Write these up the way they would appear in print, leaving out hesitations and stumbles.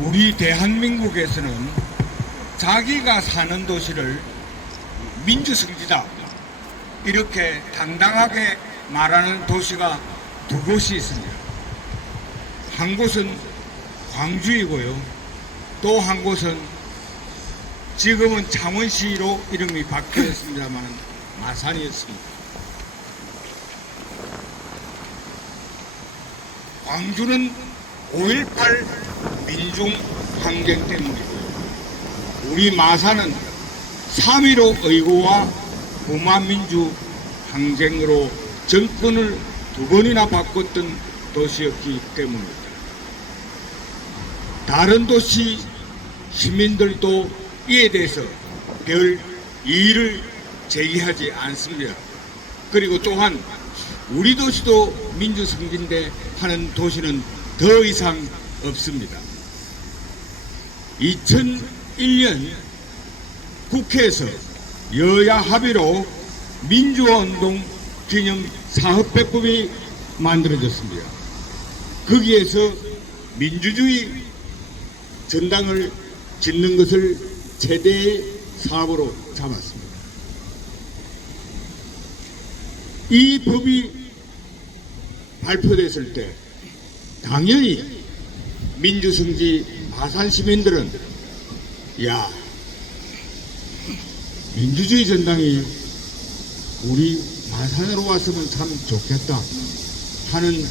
우리 대한민국에서는 자기가 사는 도시를 민주성지다 이렇게 당당하게 말하는 도시가 두 곳이 있습니다. 한 곳은 광주이고요. 또 한 곳은 지금은 창원시로 이름이 바뀌었습니다만 마산이었습니다. 광주는 5.18 민중항쟁 때문이고요. 우리 마산은 3.15 의구와 부마민주 항쟁으로 정권을 두 번이나 바꿨던 도시였기 때문입니다. 다른 도시 시민들도 이에 대해서 별 이의를 제기하지 않습니다. 그리고 또한 우리 도시도 민주성지인데 하는 도시는 더 이상 없습니다. 2001년 국회에서 여야 합의로 민주화운동 기념 사업배법이 만들어졌습니다. 거기에서 민주주의 전당을 짓는 것을 최대의 사업으로 잡았습니다. 이 법이 발표됐을 때 당연히 민주성지 마산 시민들은 야, 민주주의 전당이 우리 마산으로 왔으면 참 좋겠다 하는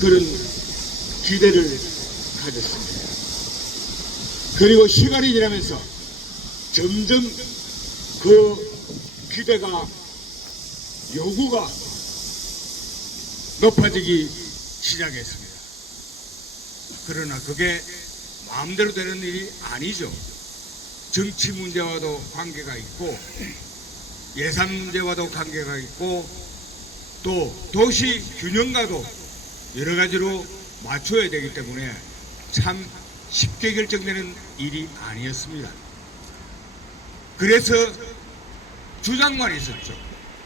그런 기대를 가졌습니다. 그리고 시간이 지나면서 점점 그 기대가 요구가 높아지기 시작했습니다. 그러나 그게 마음대로 되는 일이 아니죠. 정치 문제와도 관계가 있고 예산 문제와도 관계가 있고 또 도시 균형과도 여러 가지로 맞춰야 되기 때문에 참 쉽게 결정되는 일이 아니었습니다. 그래서 주장만 있었죠.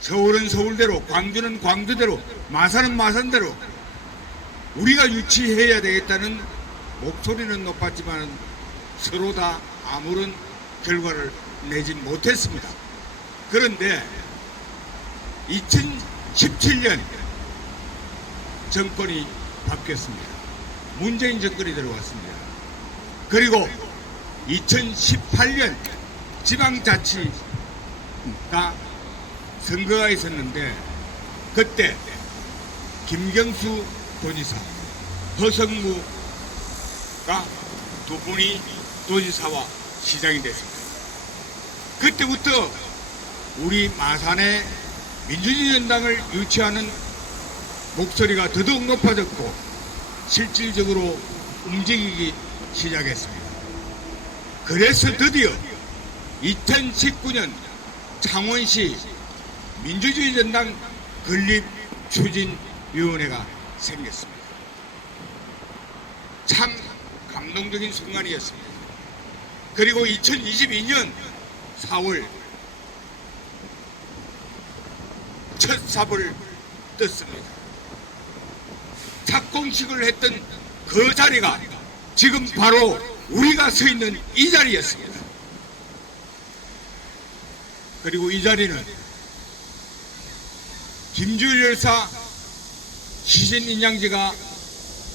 서울은 서울대로, 광주는 광주대로, 마산은 마산대로 우리가 유치해야 되겠다는 목소리는 높았지만 서로 다 아무런 결과를 내지 못했습니다. 그런데 2017년 정권이 바뀌었습니다. 문재인 정권이 들어왔습니다. 그리고 2018년 지방자치가 선거가 있었는데 그때 김경수 도지사, 허성무가 두 분이 도지사와 시장이 됐습니다. 그때부터 우리 마산의 민주주의 전당을 유치하는 목소리가 더더욱 높아졌고 실질적으로 움직이기 시작했습니다. 그래서 드디어 2019년 창원시 민주주의 전당 건립 추진위원회가 생겼습니다. 참 감동적인 순간이었습니다. 그리고 2022년 4월 첫 삽을 떴습니다. 착공식을 했던 그 자리가 지금 바로 우리가 서 있는 이 자리였습니다. 그리고 이 자리는 김주일 열사 시신인양지가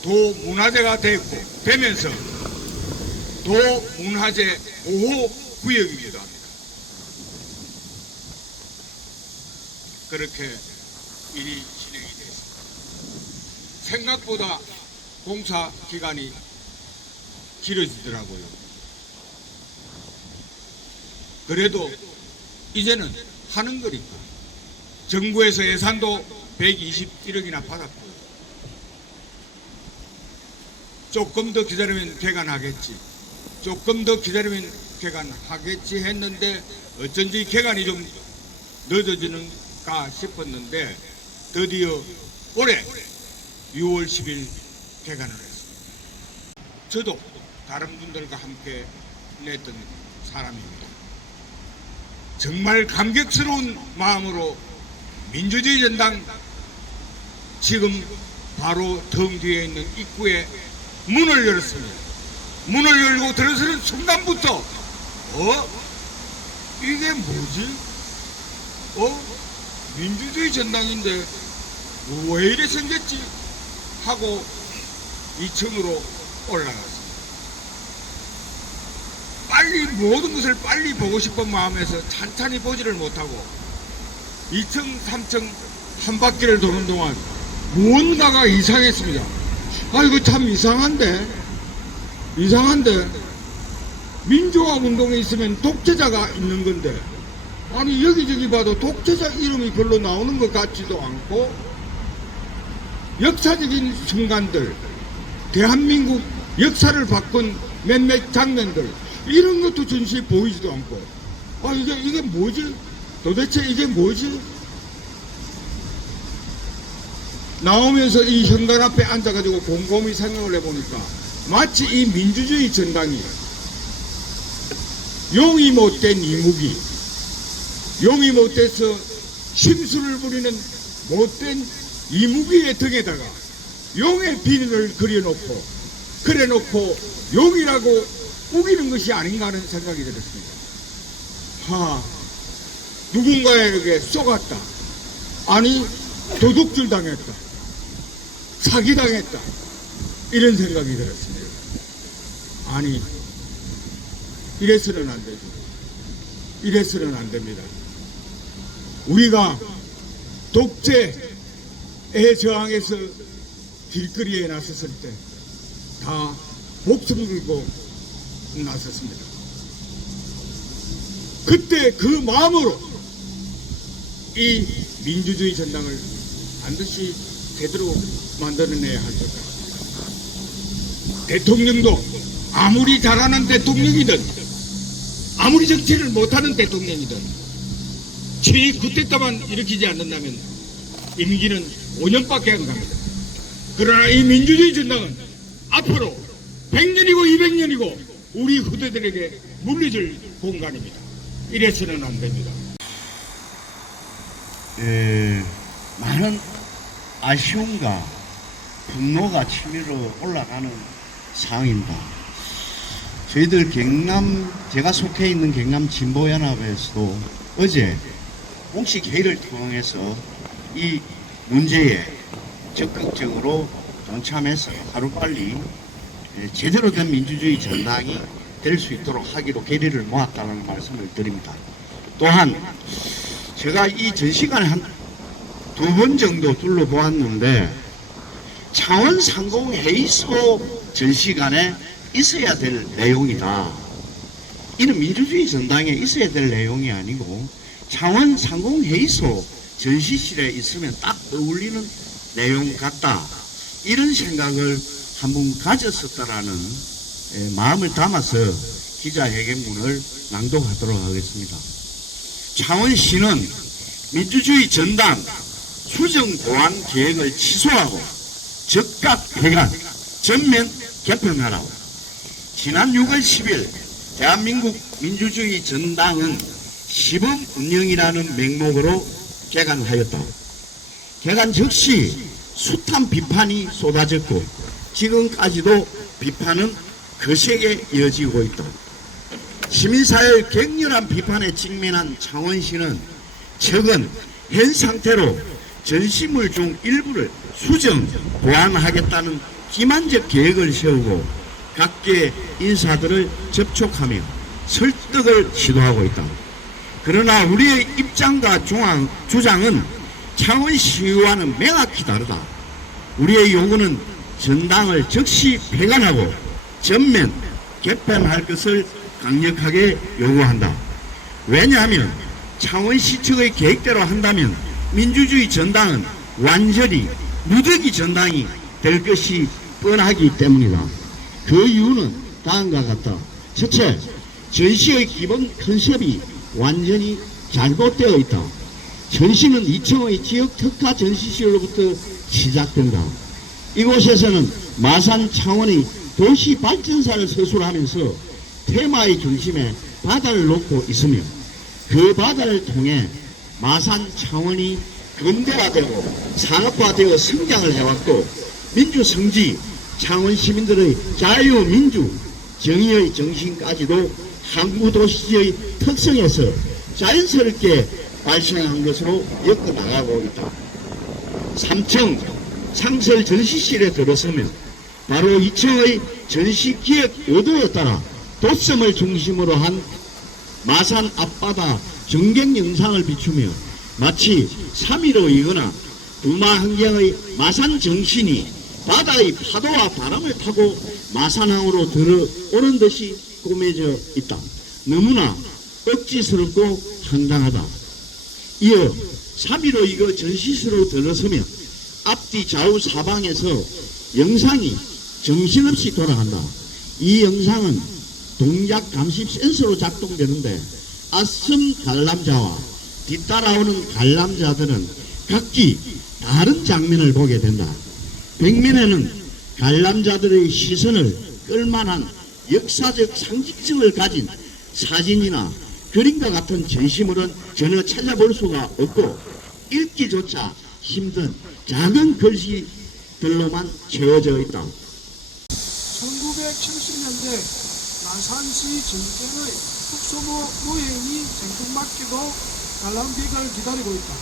도문화재가 되면서 도문화재 보호구역이기도 합니다. 그렇게 일이 진행이 됐습니다. 생각보다 공사 기간이 길어지더라고요. 그래도 이제는 하는 거니까 정부에서 예산도 121억이나 받았고요. 조금 더 기다리면 개관하겠지. 조금 더 기다리면 개관하겠지 했는데 어쩐지 개관이 좀 늦어지는가 싶었는데 드디어 올해 6월 10일 개관을 했습니다. 저도 다른 분들과 함께 냈던 사람입니다. 정말 감격스러운 마음으로 민주주의 전당 지금 바로 등 뒤에 있는 입구에 문을 열었습니다. 문을 열고 들어서는 순간부터 이게 뭐지? 민주주의 전당인데 왜 이래 생겼지? 하고 2층으로 올라갔습니다. 빨리 모든 것을 빨리 보고 싶은 마음에서 찬찬히 보지를 못하고 2층, 3층 한 바퀴를 도는 동안 무언가가 이상했습니다. 이거 참 이상한데 민주화 운동에 있으면 독재자가 있는 건데 아니 여기저기 봐도 독재자 이름이 별로 나오는 것 같지도 않고 역사적인 순간들 대한민국 역사를 바꾼 몇몇 장면들 이런 것도 전시에 보이지도 않고 이게 뭐지? 도대체 이게 뭐지? 나오면서 이 현관 앞에 앉아가지고 곰곰이 생각을 해보니까 마치 이 민주주의 전당이 용이 못된 이무기, 용이 못돼서 심술을 부리는 못된 이무기의 등에다가 용의 비늘을 그려놓고 용이라고 우기는 것이 아닌가 하는 생각이 들었습니다. 누군가에게 쏘갔다. 아니 도둑질 당했다. 사기당했다. 이런 생각이 들었습니다. 아니 이래서는 안 되죠. 이래서는 안 됩니다. 우리가 독재에 저항해서 길거리에 나섰을 때 다 목숨 걸고 나섰습니다. 그때 그 마음으로 이 민주주의 전당을 반드시 제대로 만들어내야 할 것 같습니다. 대통령도 아무리 잘하는 대통령이든 아무리 정치를 못하는 대통령이든 친히 쿠데타만 일으키지 않는다면 임기는 5년밖에 안 갑니다. 그러나 이 민주주의 전당은 앞으로 100년이고 200년이고 우리 후대들에게 물려줄 공간입니다. 이래서는 안 됩니다. 많은 아쉬움과 분노가 치밀어 올라가는 상황입니다. 저희들 제가 속해 있는 경남 진보연합에서도 어제 공식 회의를 통해서 이 문제에 적극적으로 동참해서 하루빨리 제대로 된 민주주의 전당이 될 수 있도록 하기로 결의를 모았다는 말씀을 드립니다. 또한 제가 이 전시관에 한 2번 정도 둘러보았는데 창원 상공회의소 전시관에 있어야 될 내용이다. 이는 민주주의 전당에 있어야 될 내용이 아니고 창원 상공회의소 전시실에 있으면 딱 어울리는 내용 같다. 이런 생각을 한번 가졌었다라는 마음을 담아서 기자회견문을 낭독하도록 하겠습니다. 창원시는 민주주의 전당 수정 보완 계획을 취소하고 즉각 폐관, 전면 개편하라고. 지난 6월 10일 대한민국 민주주의 전당은 시범 운영이라는 명목으로 개관하였다. 개관 즉시 숱한 비판이 쏟아졌고 지금까지도 비판은 거세게 이어지고 있다. 시민사회의 격렬한 비판에 직면한 창원시는 최근 현 상태로 전시물 중 일부를 수정, 보완하겠다는 기만적 계획을 세우고 각계 인사들을 접촉하며 설득을 시도하고 있다. 그러나 우리의 입장과 주장은 창원시와는 명확히 다르다. 우리의 요구는 전당을 즉시 폐관하고 전면 개편할 것을 강력하게 요구한다. 왜냐하면 창원시 측의 계획대로 한다면 민주주의 전당은 완전히 무더기 전당이 될 것이 뻔하기 때문이다. 그 이유는 다음과 같다. 첫째, 전시의 기본 컨셉이 완전히 잘못되어 있다. 전시는 2층의 지역 특화 전시실로부터 시작된다. 이곳에서는 마산 창원의 도시 발전사를 서술하면서 테마의 중심에 바다를 놓고 있으며 그 바다를 통해 마산 창원이 근대화되고 산업화되어 성장을 해왔고 민주성지 창원 시민들의 자유민주 정의의 정신까지도 항구 도시의 특성에서 자연스럽게 발생한 것으로 엮어나가고 있다. 3층 상설 전시실에 들어서면 바로 2층의 전시기획 의도에 따라 도섬을 중심으로 한 마산 앞바다 전경 영상을 비추며 마치 3.15이거나 두마 환경의 마산 정신이 바다의 파도와 바람을 타고 마산항으로 들어오는 듯이 꾸며져 있다. 너무나 억지스럽고 황당하다. 이어 3.15 이거 전시실로 들어서면 앞뒤 좌우 사방에서 영상이 정신없이 돌아간다. 이 영상은 동작 감시 센서로 작동되는데 앞선 관람자와 뒤따라오는 관람자들은 각기 다른 장면을 보게 된다. 벽면에는 관람자들의 시선을 끌만한 역사적 상징성을 가진 사진이나 그림과 같은 전시물은 전혀 찾아볼 수가 없고 읽기조차 힘든 작은 글씨들로만 채워져 있다. 1970년대 마산시 전경의 특수모 모형이 생뚱맞게도 관람객을 기다리고 있다.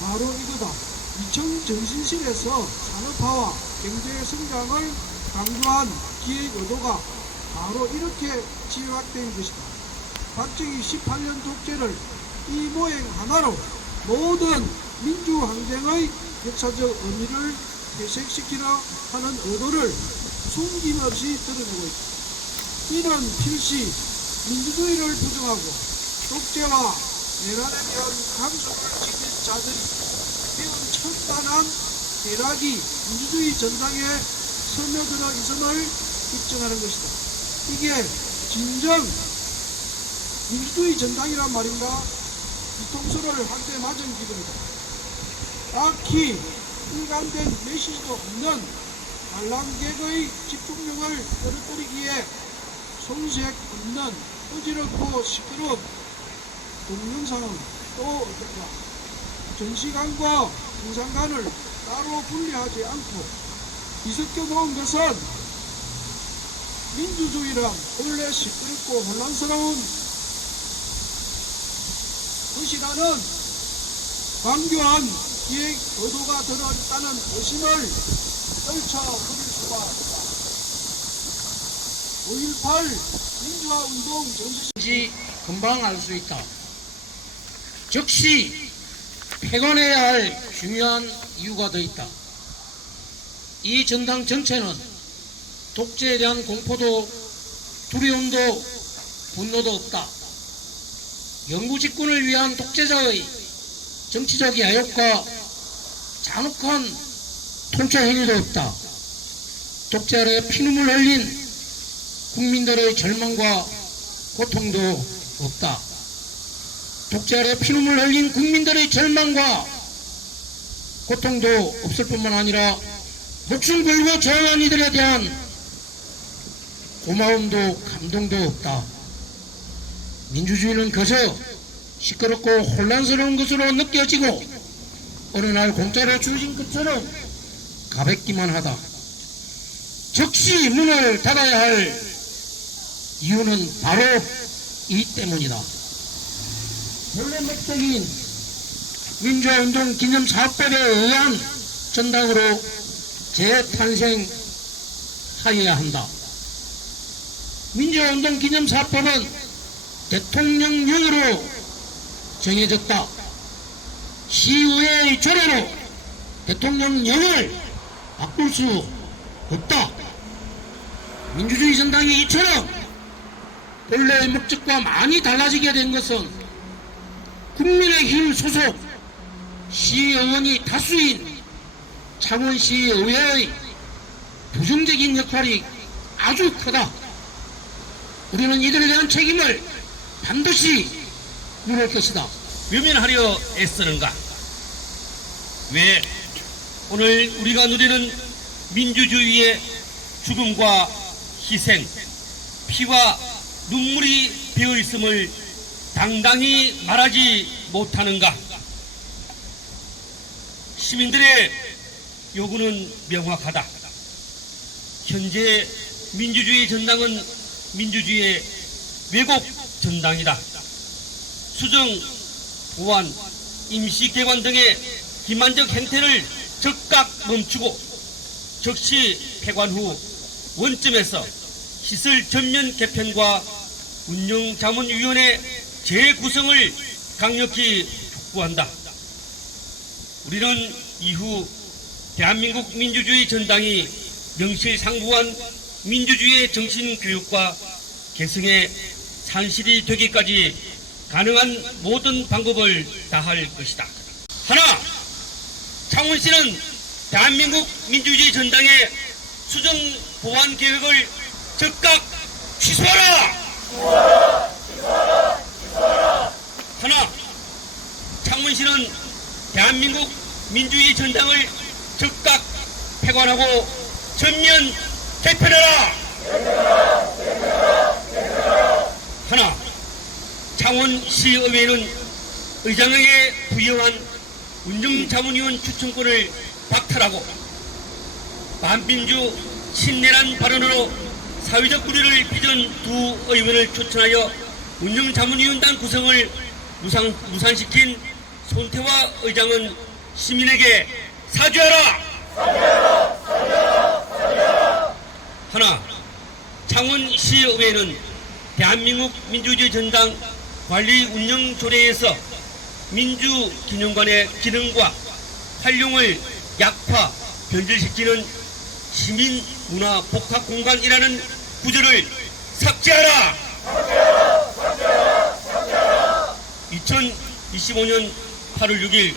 바로 이거다. 2층 전시실에서 산업화와 경제 성장을 강조한 기획 의도가 바로 이렇게 지각된 것이다. 박정희 18년 독재를 이 모형 하나로 모든 민주항쟁의 역사적 의미를 퇴색시키려 하는 의도를 숨김없이 드러내고 있다. 이런 필시 민주주의를 부정하고 독재와 내란에 대한 강성을 지킬 자들이 매우 천단한 대락이 민주주의 전당에 스며들어 있음을 입증하는 것이다. 이게 진정 민주주의 전당이란 말인가? 뒤통수를 한대 맞은 기분이다. 딱히 일관된 메시지도 없는 관람객의 집중력을 떨어뜨리기에 손색 없는 어지럽고 시끄러운 동영상은 또 어떨까? 전시관과 영상관을 따로 분리하지 않고 뒤섞여 놓은 것은 민주주의란 원래 시끄럽고 혼란스러운 것이라는 강교한 기획 의도가 들어있다는 의심을 떨쳐버릴 수가 없다. 5.18 민주화운동 전시 금방 알 수 있다. 즉시 폐건해야 할 중요한 이유가 더 있다. 이 전당 전체는 독재에 대한 공포도 두려움도 분노도 없다. 영구 집권을 위한 독재자의 정치적 야욕과 잔혹한 통치 행위도 없다. 독재 아래 피눈물 흘린 국민들의 절망과 고통도 없다. 독재 아래 피눈물 흘린 국민들의 절망과 고통도 없을 뿐만 아니라 목숨 걸고 저항한 이들에 대한 고마움도 감동도 없다. 민주주의는 그저 시끄럽고 혼란스러운 것으로 느껴지고 어느 날 공짜로 주어진 것처럼 가볍기만 하다. 즉시 문을 닫아야 할 이유는 바로 이 때문이다. 본래 목적인 민주화운동 기념사업법에 의한 전당으로 재탄생하여야 한다. 민주화운동 기념사업법은 대통령령으로 정해졌다. 시의회의 조례로 대통령령을 바꿀 수 없다. 민주주의 전당이 이처럼 본래의 목적과 많이 달라지게 된 것은 국민의힘 소속 시의원이 다수인 창원시의회의 부정적인 역할이 아주 크다. 우리는 이들에 대한 책임을 반드시 물을 것이다. 외면하려 애쓰는가? 왜 오늘 우리가 누리는 민주주의의 죽음과 희생, 피와 눈물이 배어 있음을 당당히 말하지 못하는가? 시민들의 요구는 명확하다. 현재 민주주의 전당은 민주주의의 왜곡 전당이다. 수정, 보완, 임시개관 등의 기만적 행태를 즉각 멈추고 즉시 폐관 후 원점에서 시설 전면 개편과 운영자문위원회 재구성을 강력히 촉구한다. 우리는 이후 대한민국 민주주의 전당이 명실상부한 민주주의의 정신교육과 개성의 산실이 되기까지 가능한 모든 방법을 다할 것이다. 하나, 창원시는 대한민국 민주주의 전당의 수정 보완 계획을 즉각 취소하라! 하나, 창원시는 대한민국 민주주의 전당을 즉각 폐관하고 전면 개편하라! 하나, 창원시의회는 의장에게 부여한 운영자문위원 추천권을 박탈하고 반민주 친내란 발언으로 사회적 구리를 빚은 두 의원을 추천하여 운영자문위원단 구성을 무산시킨 손태화 의장은 시민에게 사죄하라! 하나, 창원시의회는 대한민국 민주주의 전당 관리 운영 조례에서 민주기념관의 기능과 활용을 약화, 변질시키는 시민문화 복합공간이라는 구절을 삭제하라! 2025년 8월 6일